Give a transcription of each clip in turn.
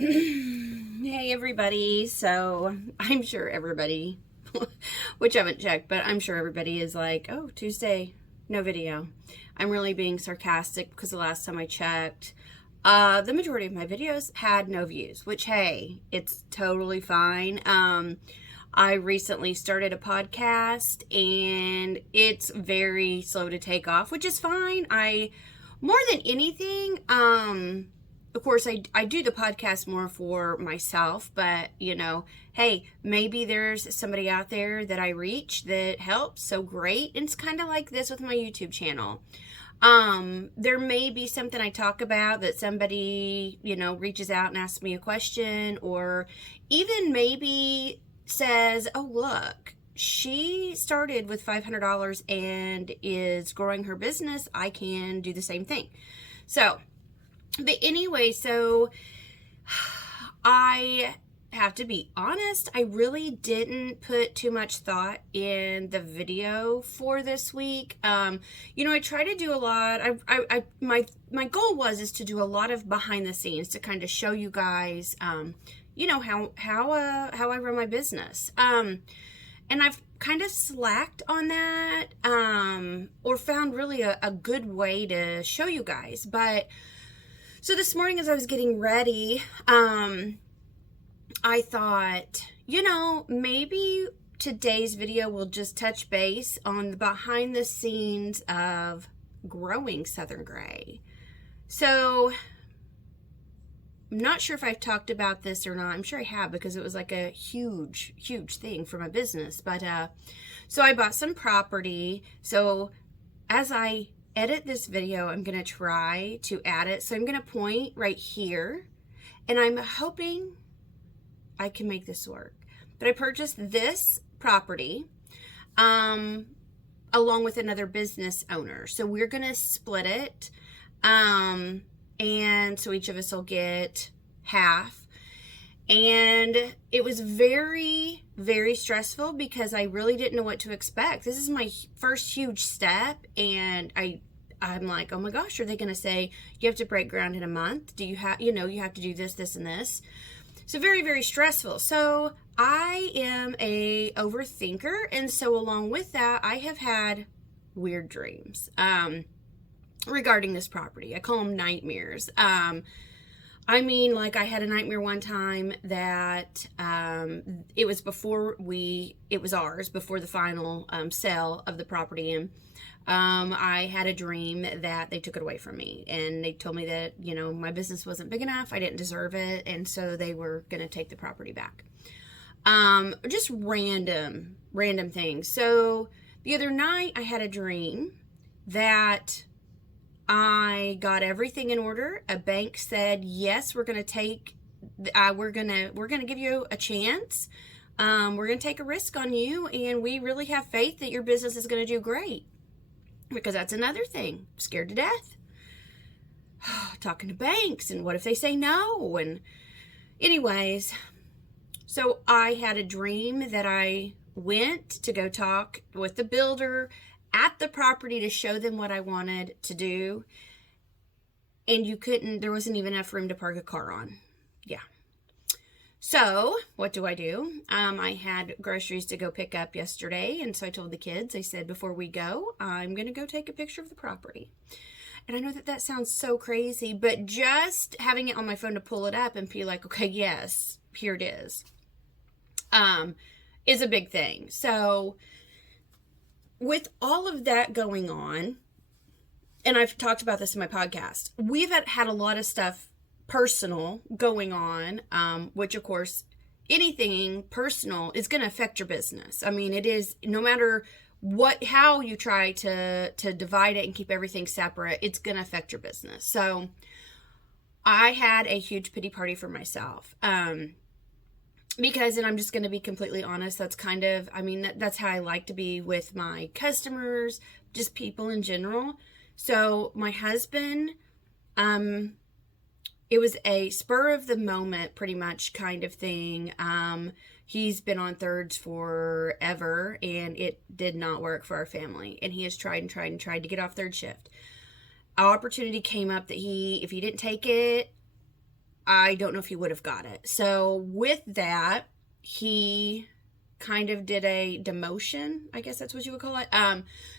Hey everybody. So I'm sure everybody, which I haven't checked, but I'm sure everybody is like, oh, Tuesday, no video. I'm really being sarcastic because the last time I checked, the majority of my videos had no views, which, hey, it's totally fine. I recently started a podcast and it's very slow to take off, which is fine. More than anything, of course, I do the podcast more for myself, but hey, maybe there's somebody out there that I reach that helps. So great. And it's kind of like this with my YouTube channel. There may be something I talk about that somebody, reaches out and asks me a question, or even maybe says, oh, look, she started with $500 and is growing her business. I can do the same thing. So, but anyway, so I have to be honest, I really didn't put too much thought in the video for this week. I try to do a lot. My goal is to do a lot of behind the scenes to kind of show you guys, how I run my business. And I've kind of slacked on that, or found really a good way to show you guys. But so this morning as I was getting ready, I thought, maybe today's video will just touch base on the behind the scenes of growing Southern Gray. So I'm not sure if I've talked about this or not. I'm sure I have because it was like a huge, huge thing for my business. But so I bought some property. So as I edit this video, I'm going to try to add it. So I'm going to point right here, and I'm hoping I can make this work. But I purchased this property along with another business owner. So we're going to split it. And so each of us will get half. And it was very, very stressful because I really didn't know what to expect. This is my first huge step, and I'm like, oh my gosh, are they going to say you have to break ground in a month? Do you have, you have to do this, this, and this? So very, very stressful. So I am a overthinker, and so along with that, I have had weird dreams regarding this property. I call them nightmares. Like I had a nightmare one time that it was ours before the final sale of the property, and I had a dream that they took it away from me, and they told me that my business wasn't big enough, I didn't deserve it, and so they were going to take the property back. Just random things. So the other night I had a dream that I got everything in order. A bank said, yes, we're going to give you a chance. We're going to take a risk on you, and we really have faith that your business is going to do great. Because that's another thing. I'm scared to death. Talking to banks, and what if they say no? And anyways, so I had a dream that I went to go talk with the builder at the property to show them what I wanted to do. And there wasn't even enough room to park a car on. Yeah. So what do? I had groceries to go pick up yesterday. And so I told the kids, I said, before we go, I'm going to go take a picture of the property. And I know that sounds so crazy, but just having it on my phone to pull it up and be like, okay, yes, here it is a big thing. So with all of that going on, and I've talked about this in my podcast, we've had a lot of stuff personal going on, which of course, anything personal is going to affect your business. I mean, it is, no matter how you try to divide it and keep everything separate, it's going to affect your business. So I had a huge pity party for myself. Because, and I'm just going to be completely honest, that's kind of, that's how I like to be with my customers, just people in general. So my husband, it was a spur of the moment, pretty much kind of thing. He's been on thirds forever, and it did not work for our family. And he has tried and tried and tried to get off third shift. Our opportunity came up that if he didn't take it, I don't know if he would have got it. So with that, he kind of did a demotion, I guess that's what you would call it.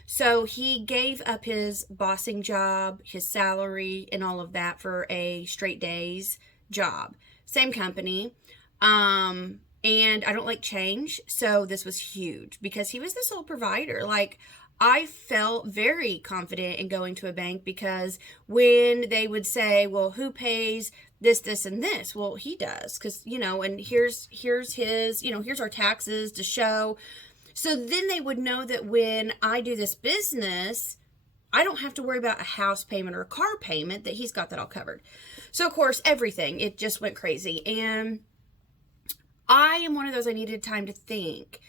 So he gave up his bossing job, his salary, and all of that for a straight days job. Same company. And I don't like change. So this was huge because he was the sole provider. Like, I felt very confident in going to a bank because when they would say, well, who pays this, this, and this? Well, he does, because, and here's his, here's our taxes to show. So then they would know that when I do this business, I don't have to worry about a house payment or a car payment, that he's got that all covered. So, of course, everything, it just went crazy. And I am one of those, I needed time to think.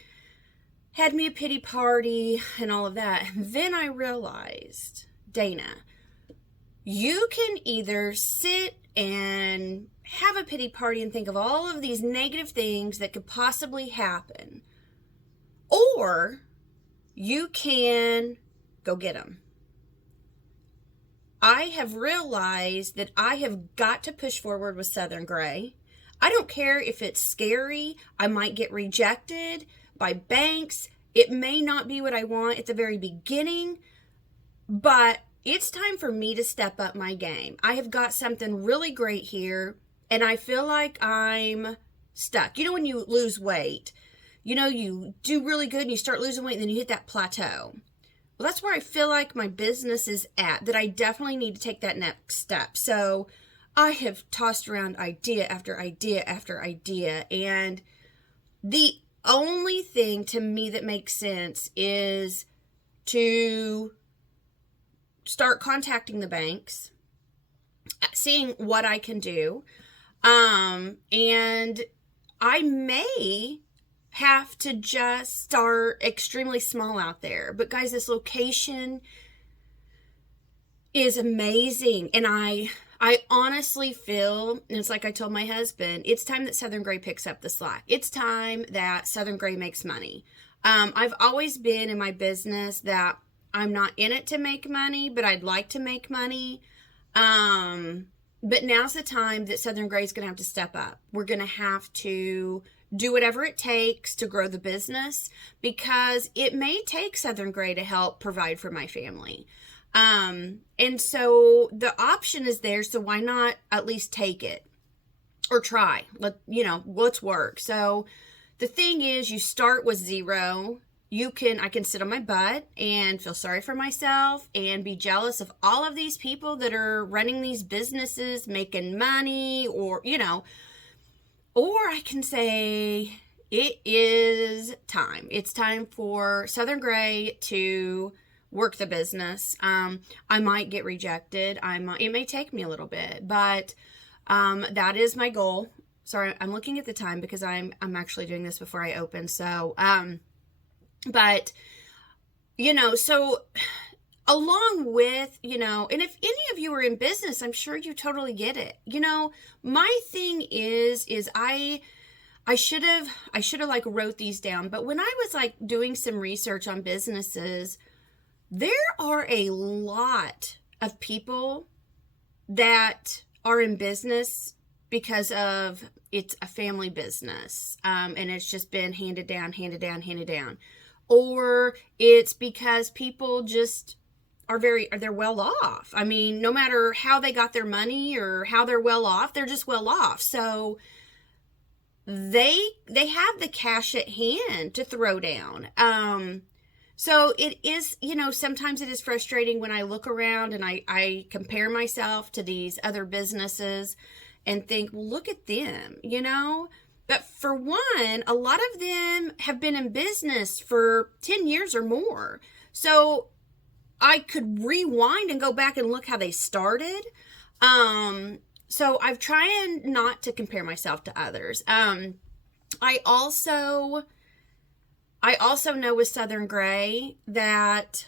Had me a pity party and all of that. Then I realized, Dana, you can either sit and have a pity party and think of all of these negative things that could possibly happen, or you can go get them. I have realized that I have got to push forward with Southern Gray. I don't care if it's scary. I might get rejected by banks. It may not be what I want at the very beginning, but it's time for me to step up my game. I have got something really great here, and I feel like I'm stuck. When you lose weight, you do really good and you start losing weight and then you hit that plateau. Well, that's where I feel like my business is at, that I definitely need to take that next step. So I have tossed around idea after idea after idea, and the only thing to me that makes sense is to start contacting the banks, seeing what I can do. And I may have to just start extremely small out there. But guys, this location is amazing. And I honestly feel, and it's like I told my husband, it's time that Southern Gray picks up the slack. It's time that Southern Gray makes money. I've always been in my business that I'm not in it to make money, but I'd like to make money. But now's the time that Southern Gray is going to have to step up. We're going to have to do whatever it takes to grow the business, because it may take Southern Gray to help provide for my family. And so the option is there, so why not at least take it or try? Let's work. So the thing is, you start with zero. I can sit on my butt and feel sorry for myself and be jealous of all of these people that are running these businesses, making money, or I can say it is time. It's time for Southern Gray to work the business. I might get rejected. It may take me a little bit, but that is my goal. Sorry, I'm looking at the time because I'm actually doing this before I open. So, but so along with, and if any of you are in business, I'm sure you totally get it. My thing is I should have like wrote these down, but when I was like doing some research on businesses, there are a lot of people that are in business because of it's a family business, and it's just been handed down. Or it's because people just they're well off. I mean, no matter how they got their money or how they're well off, they're just well off. So they have the cash at hand to throw down. So it is, sometimes it is frustrating when I look around and I compare myself to these other businesses and think, well, look at them, But for one, a lot of them have been in business for 10 years or more. So I could rewind and go back and look how they started. So I've tried not to compare myself to others. I also know with Southern Gray that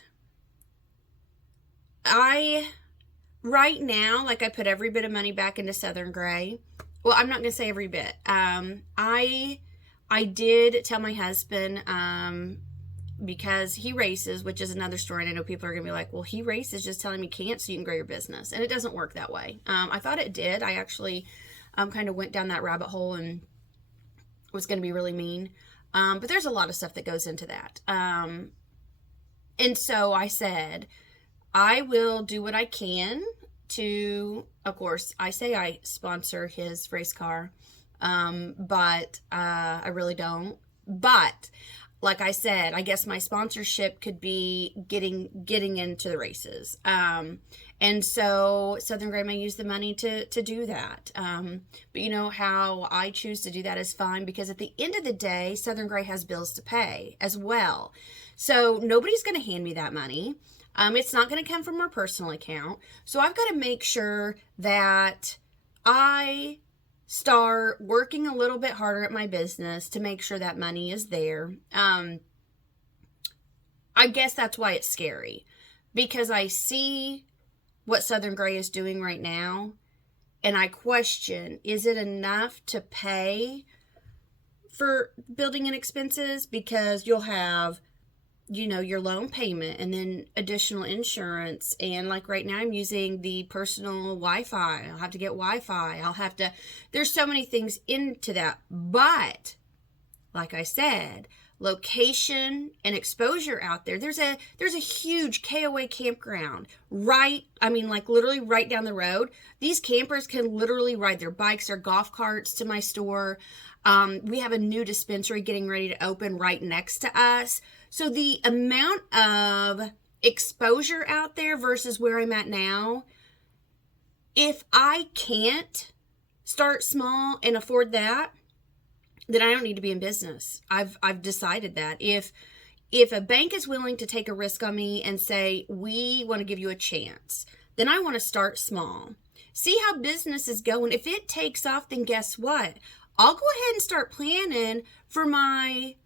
right now, like I put every bit of money back into Southern Gray. Well, I'm not going to say every bit. I did tell my husband, because he races, which is another story. And I know people are going to be like, well, he races, just tell him you can't so you can grow your business. And it doesn't work that way. I thought it did. I actually kind of went down that rabbit hole and was going to be really mean. But there's a lot of stuff that goes into that. And so I said, I will do what I can to, of course, I say I sponsor his race car, but I really don't. But like I said, I guess my sponsorship could be getting into the races. And so Southern Gray may use the money to do that. But you know, how I choose to do that is fine, because at the end of the day, Southern Gray has bills to pay as well. So nobody's going to hand me that money. It's not going to come from our personal account. So I've got to make sure that I start working a little bit harder at my business to make sure that money is there. I guess that's why it's scary, because I see what Southern Gray is doing right now, and I question, is it enough to pay for building and expenses? Because you'll have, you know, your loan payment and then additional insurance. And like right now I'm using the personal Wi-Fi. I'll have to get Wi-Fi. There's so many things into that. But like I said, location and exposure out there. There's a huge KOA campground literally right down the road. These campers can literally ride their bikes or golf carts to my store. We have a new dispensary getting ready to open right next to us. So the amount of exposure out there versus where I'm at now, if I can't start small and afford that, then I don't need to be in business. I've decided that. If a bank is willing to take a risk on me and say, we want to give you a chance, then I want to start small. See how business is going. If it takes off, then guess what? I'll go ahead and start planning for my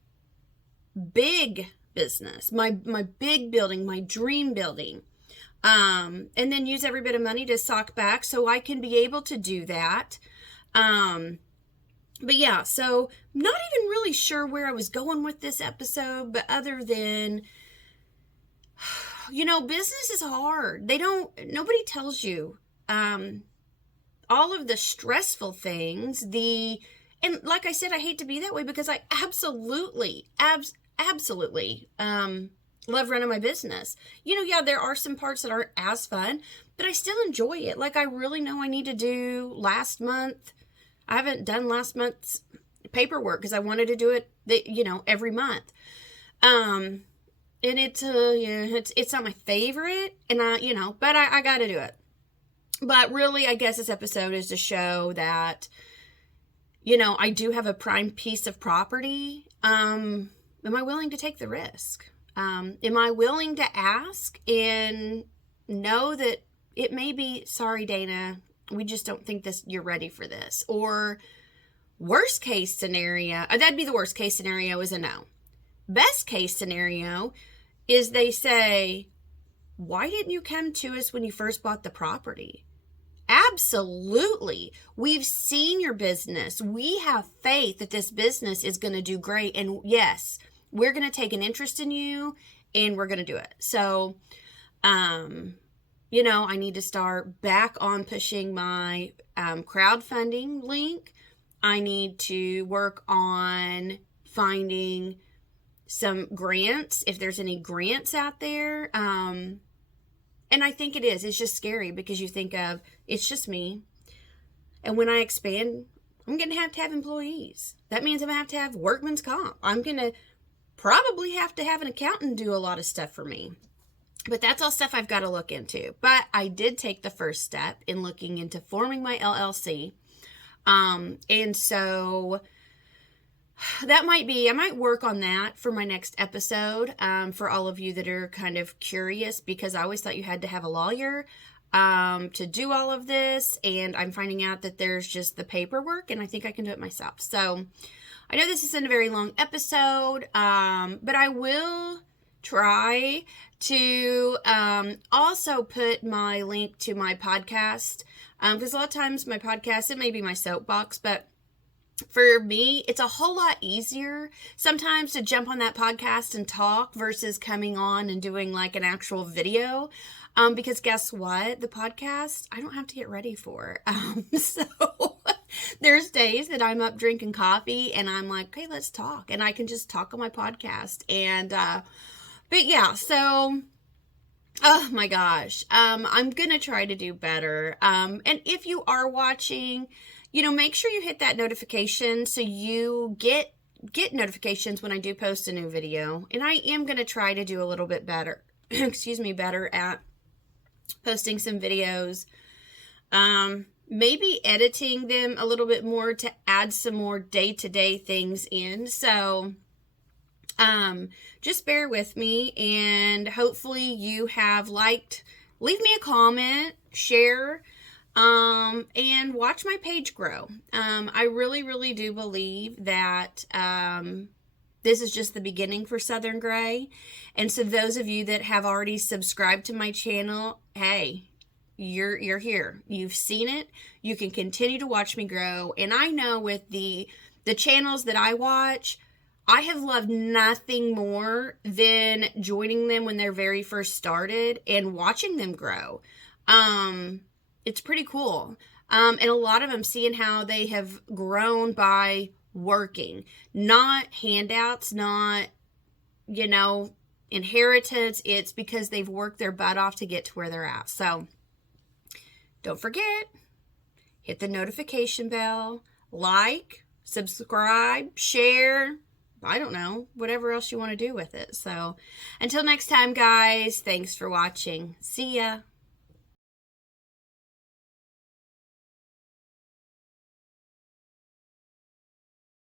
big business, my big building, my dream building, and then use every bit of money to sock back so I can be able to do that. But yeah, so not even really sure where I was going with this episode, but other than, you know, business is hard. Nobody tells you, all of the stressful things, and like I said, I hate to be that way, because I absolutely love running my business. You know, yeah, there are some parts that aren't as fun, but I still enjoy it. Like, I really know I need to do last month. I haven't done last month's paperwork because I wanted to do it, every month. And it's not my favorite, and but I got to do it. But really, I guess this episode is to show that, I do have a prime piece of property. Am I willing to take the risk? Am I willing to ask and know that it may be, sorry, Dana, we just don't think you're ready for this? Or worst case scenario, that'd be the worst case scenario, is a no. Best case scenario is they say, why didn't you come to us when you first bought the property? Absolutely. We've seen your business. We have faith that this business is going to do great. And yes, we're going to take an interest in you, and we're going to do it. So, I need to start back on pushing my crowdfunding link. I need to work on finding some grants, if there's any grants out there. And I think it's just scary, because you think of, it's just me. And when I expand, I'm going to have employees. That means I'm going to have workman's comp. I'm going to probably have to have an accountant do a lot of stuff for me. But that's all stuff I've got to look into. But I did take the first step in looking into forming my LLC. And so I might work on that for my next episode, for all of you that are kind of curious, because I always thought you had to have a lawyer to do all of this. And I'm finding out that there's just the paperwork, and I think I can do it myself. So I know this isn't a very long episode, but I will try to also put my link to my podcast, because a lot of times my podcast, it may be my soapbox, but for me, it's a whole lot easier sometimes to jump on that podcast and talk versus coming on and doing like an actual video. Because guess what? The podcast, I don't have to get ready for. So There's days that I'm up drinking coffee and I'm like, okay, let's talk. And I can just talk on my podcast. And, but yeah, so, oh my gosh, I'm going to try to do better. And if you are watching, make sure you hit that notification so you get notifications when I do post a new video. And I am going to try to do a little bit better, better at posting some videos. Maybe editing them a little bit more to add some more day-to-day things in. So, just bear with me, and hopefully you have liked, leave me a comment, share, and watch my page grow. I really, really do believe that, this is just the beginning for Southern Gray. And so those of you that have already subscribed to my channel, hey, you're here. You've seen it. You can continue to watch me grow. And I know with the channels that I watch, I have loved nothing more than joining them when they're very first started and watching them grow. It's pretty cool. And a lot of them, seeing how they have grown by working, not handouts, not, inheritance. It's because they've worked their butt off to get to where they're at. So don't forget, hit the notification bell, like, subscribe, share, I don't know, whatever else you want to do with it. So until next time, guys, thanks for watching. See ya.